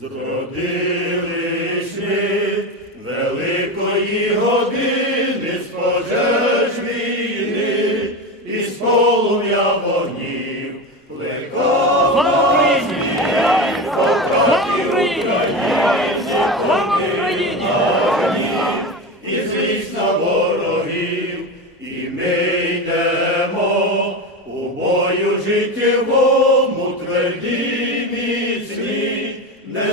Зродились ми великої години з пожеж війни і з полум'я вогнів плекав Слава Україні! Слава Україні! І ворогів, і ми йдемо у бою життєвому тверді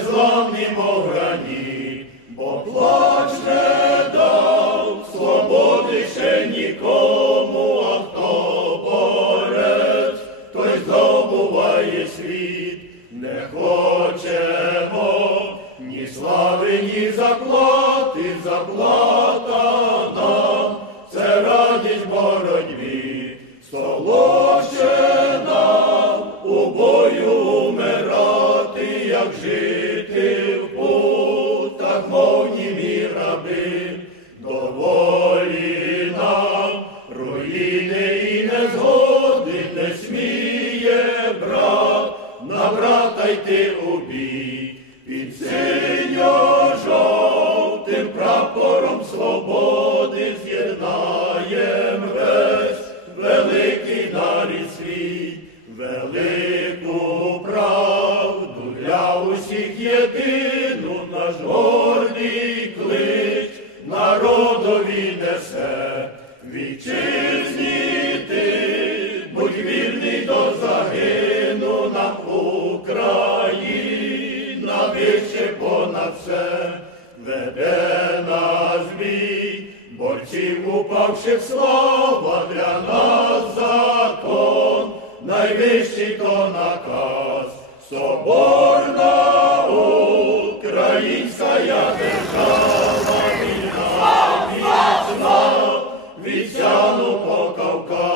незламні мов граніт, бо плач не дав свободи ще нікому, а хто борець, той здобуває світ, не хочемо ні слави, ні заплати, заплата нам, це радість боротьбі, солоще нам у бою умирати, як жити йти у під синьо-жовтим прапором свободи з'єднаєм весь великий нарід свій, велику правду для усіх єдину наш гордий клич вище понад все, веде нас бій, борців упавших слава для нас закон, найвищий то наказ, соборна українська держава, війна. Вічна, вітяну по Кавказу.